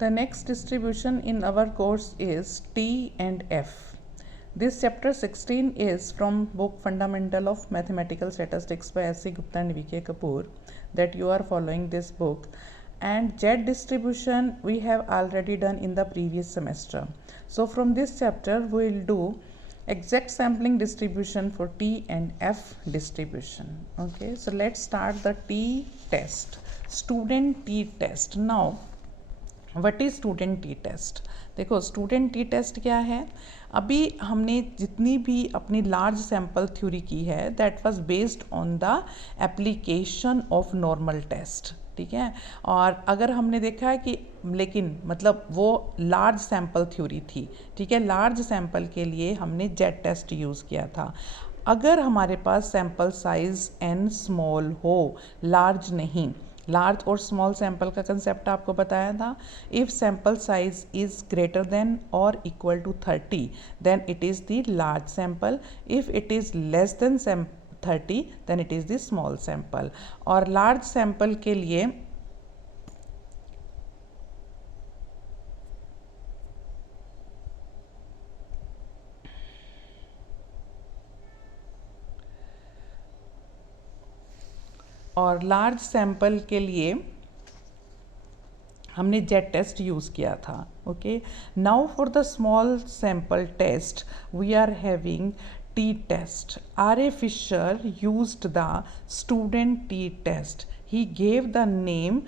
The next distribution in our course is T and F. This chapter 16 is from book Fundamental of Mathematical Statistics by S.C. Gupta and V.K. Kapoor, that you are following this book. And Z distribution we have already done in the previous semester. So from this chapter we will do exact sampling distribution for T and F distribution. Okay, so let's start the T test, student T test. Now what is student T test? देखो student T test क्या है, अभी हमने जितनी भी अपनी large sample theory की है that was based on the application of normal test, ठीक है। और अगर हमने देखा है कि लेकिन मतलब वो लार्ज सैम्पल थ्योरी थी, ठीक है, लार्ज सैम्पल के लिए हमने जेड टेस्ट यूज़ किया था। अगर हमारे पास सैम्पल साइज एन स्मॉल हो, लार्ज नहीं, लार्ज और स्मॉल सैम्पल का कंसेप्ट आपको बताया था। If sample size is greater than और equal to 30 then it is the large sample, if it is less than 30 then it is the small sample. और large sample के लिए हमने जेड टेस्ट यूज़ किया था। Okay, now for the small sample test we are having T test. R.A. Fisher used the student T test. He gave the name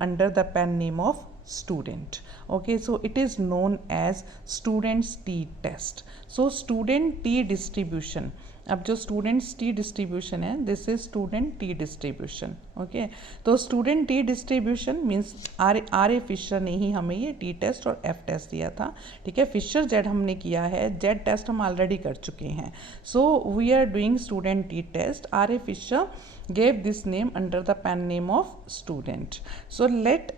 under the pen name of student. Okay, so it is known as students T test. So student T distribution, अब जो students T distribution है this is student T distribution. Okay, तो student T distribution means R A Fisher ने ही हमें ये T test और F test दिया था, ठीक है। फिशर जेड हमने किया है, जेड टेस्ट हम ऑलरेडी कर चुके हैं। So we are doing student T test. R A Fisher gave this name under the pen name of student. So let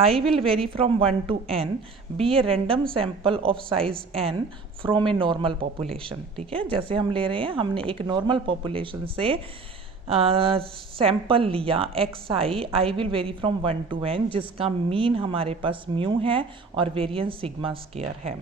I will vary from 1 to n be a random sample of size n from a normal population, ठीक है। जैसे हम ले रहे हैं, हमने एक normal population से सैम्पल लिया I will vary from 1 to n, जिसका मीन हमारे पास म्यू है और वेरिएंस सिग्मा स्क्वायर है।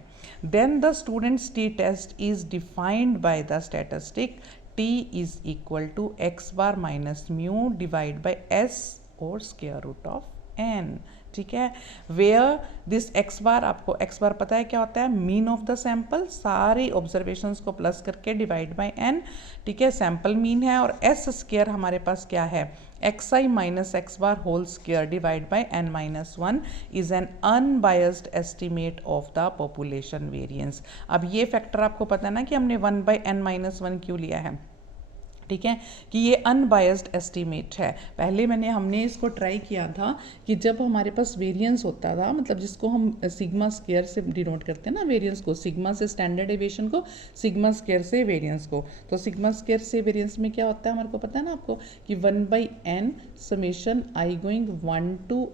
Then the student's T test is defined by the statistic T is equal to x bar minus mu divided by s और square root of n, ठीक है। Where this x बार, आपको x बार पता है क्या होता है, मीन ऑफ द सैम्पल, सारी ऑब्जर्वेशंस को प्लस करके डिवाइड बाय n, ठीक है, सैम्पल मीन है। और s स्क्वायर हमारे पास क्या है, xi minus x bar whole square divide by n minus 1 is an unbiased estimate of the population variance. अब ये फैक्टर आपको पता है ना कि हमने 1 बाय n माइनस 1 क्यों लिया है, ठीक है, कि ये अनबायस्ड एस्टीमेट है। पहले हमने इसको ट्राई किया था कि जब हमारे पास वेरिएंस होता था, मतलब जिसको हम सिग्मा स्क्वायर से डिनोट करते हैं ना, वेरिएंस को सिग्मा से स्टैंडर्ड डेविएशन को, सिग्मा स्क्वायर से वेरिएंस को। तो सिग्मा स्क्वायर से वेरिएंस में क्या होता है हमारे को पता है ना आपको कि 1 by n summation i going 1 to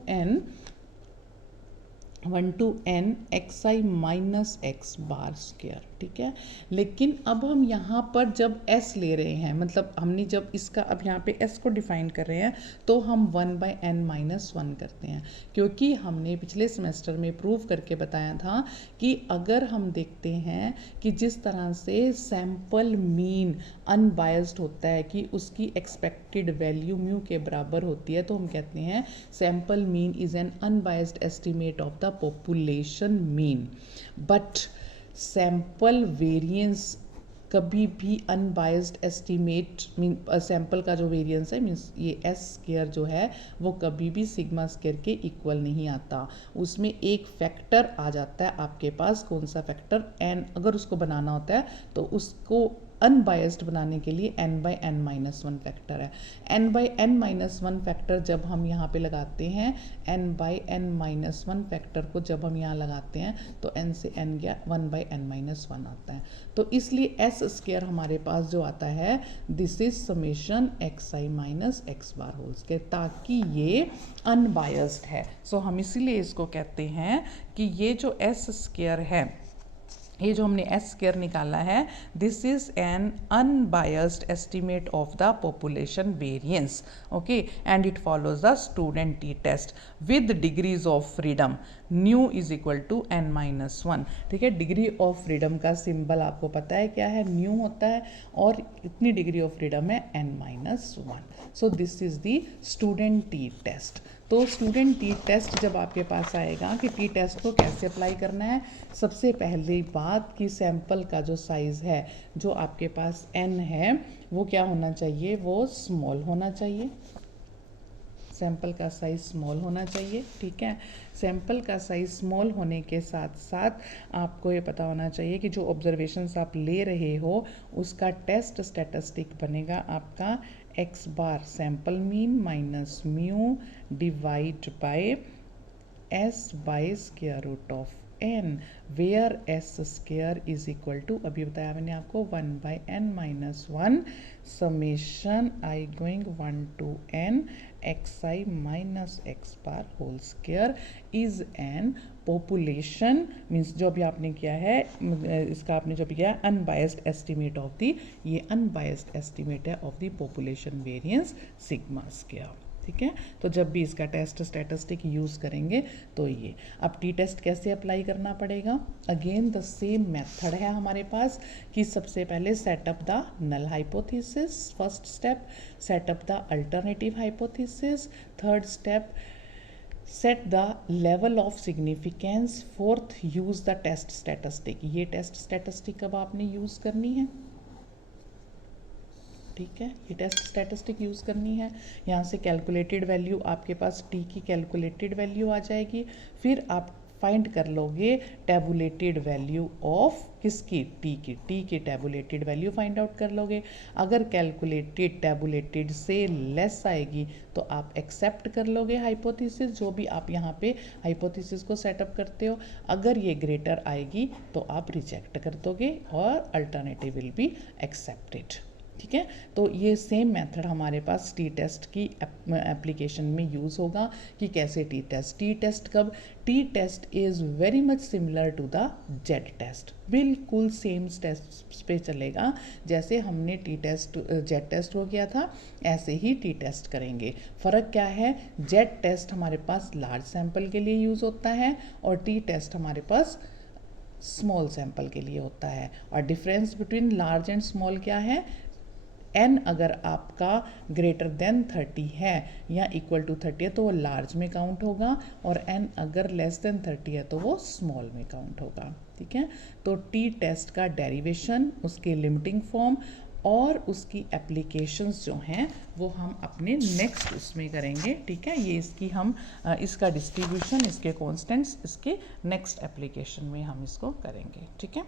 n xi minus x bar square, ठीक है। लेकिन अब हम यहाँ पर जब s ले रहे हैं, मतलब हमने जब इसका अब यहाँ पे s को डिफाइन कर रहे हैं तो हम 1 बाई n माइनस 1 करते हैं, क्योंकि हमने पिछले सेमेस्टर में प्रूव करके बताया था कि अगर हम देखते हैं कि जिस तरह से सैम्पल मीन अनबायस्ड होता है कि उसकी एक्सपेक्टेड वैल्यू म्यू के बराबर होती है, तो हम कहते हैं sample mean is an unbiased estimate of the population mean. But sample variance कभी भी अनबायस्ड एस्टिमेट मीन सैम्पल का जो वेरिएंस है मीन्स ये एस स्क्वायर जो है वो कभी भी सिग्मा स्क्वायर के इक्वल नहीं आता। उसमें एक फैक्टर आ जाता है आपके पास, कौन सा फैक्टर, एन। अगर उसको बनाना होता है तो उसको अनबायस्ड बनाने के लिए n by n minus 1 factor है। n by n minus 1 factor जब हम यहाँ पे लगाते हैं, n by n minus 1 factor को जब हम यहाँ लगाते हैं तो n से n गया 1 बाई n माइनस 1 आता है। तो इसलिए s स्क्वायर हमारे पास जो आता है this is summation xi minus x bar whole square, ताकि ये अनबायस्ड है। सो हम इसीलिए इसको कहते हैं कि ये जो s स्क्वायर है ये जो हमने एस स्क्वायर निकाला है, this is an unbiased estimate of the population variance, okay, and it follows the student T test with degrees of freedom nu is equal to n-1। ठीक है, डिग्री ऑफ फ्रीडम का symbol आपको पता है क्या है, न्यू होता है, और इतनी डिग्री ऑफ फ्रीडम है n-1। So this is the student T test. तो स्टूडेंट टी टेस्ट जब आपके पास आएगा कि टी टेस्ट को कैसे अप्लाई करना है, सबसे पहली बात कि सैंपल का जो साइज़ है, जो आपके पास n है, वो क्या होना चाहिए, वो स्मॉल होना चाहिए। सैंपल का साइज़ स्मॉल होना चाहिए। ठीक है, सैंपल का साइज़ स्मॉल होने के साथ साथ आपको ये पता होना चाहिए कि जो ऑब्जर्वेशंस आप ले रहे हो उसका टेस्ट स्टैटिस्टिक बनेगा आपका x bar sample mean minus mu divide by s by square root of n, where s square is equal to, अभी बताया मैंने आपको, 1/n-1 summation i going 1 to n xi minus x bar whole square is an population, means जो अभी आपने किया है, इसका आपने जो किया है अनबायस्ड एस्टिमेट ऑफ दी, ये अनबायस्ड एस्टिमेट है of the population variance sigma square. ठीक है, तो जब भी इसका टेस्ट स्टैटिस्टिक यूज़ करेंगे तो ये। अब टी टेस्ट कैसे अप्लाई करना पड़ेगा, अगेन द सेम मेथड है हमारे पास कि सबसे पहले setup the null hypothesis, first step setup the alternative hypothesis, third step set the level of significance, fourth use the test statistic. ये टेस्ट स्टैटिस्टिक अब आपने यूज़ करनी है। ठीक है, ये टेस्ट स्टैटिस्टिक यूज़ करनी है। यहाँ से कैलकुलेटेड वैल्यू आपके पास टी की कैलकुलेटेड वैल्यू आ जाएगी, फिर आप फाइंड कर लोगे टैबुलेटेड वैल्यू ऑफ किसकी, टी की टैबुलेटेड वैल्यू फाइंड आउट कर लोगे। अगर कैलकुलेटेड टैबुलेटेड से लेस आएगी तो आप एक्सेप्ट कर लोगे हाइपोथेसिस, जो भी आप यहाँ पे हाइपोथेसिस को सेटअप करते हो। अगर ये ग्रेटर आएगी तो आप रिजेक्ट कर दोगे और अल्टरनेटिव विल बी एक्सेप्टेड। ठीक है, तो ये सेम मेथड हमारे पास टी टेस्ट की एप्लीकेशन में यूज़ होगा कि कैसे टी टेस्ट कब, T test is very much similar to the Z test, बिल्कुल सेम टेस्ट पे चलेगा। जैसे हमने टी टेस्ट जेड टेस्ट हो गया था, ऐसे ही टी टेस्ट करेंगे। फ़र्क क्या है, जेड टेस्ट हमारे पास लार्ज सैंपल के लिए यूज़ होता है और टी टेस्ट हमारे पास स्मॉल सैंपल के लिए होता है। और difference between large and small क्या है, n अगर आपका ग्रेटर देन 30 है या इक्वल टू 30 है तो वो लार्ज में काउंट होगा, और n अगर लेस देन 30 है तो वो स्मॉल में काउंट होगा। ठीक है, तो टी टेस्ट का डेरिवेशन, उसके लिमिटिंग फॉर्म और उसकी एप्लीकेशंस जो हैं वो हम अपने नेक्स्ट उसमें करेंगे। ठीक है, ये इसकी हम इसका डिस्ट्रीब्यूशन, इसके कॉन्स्टेंट्स, इसके नेक्स्ट एप्लीकेशन में हम इसको करेंगे। ठीक है।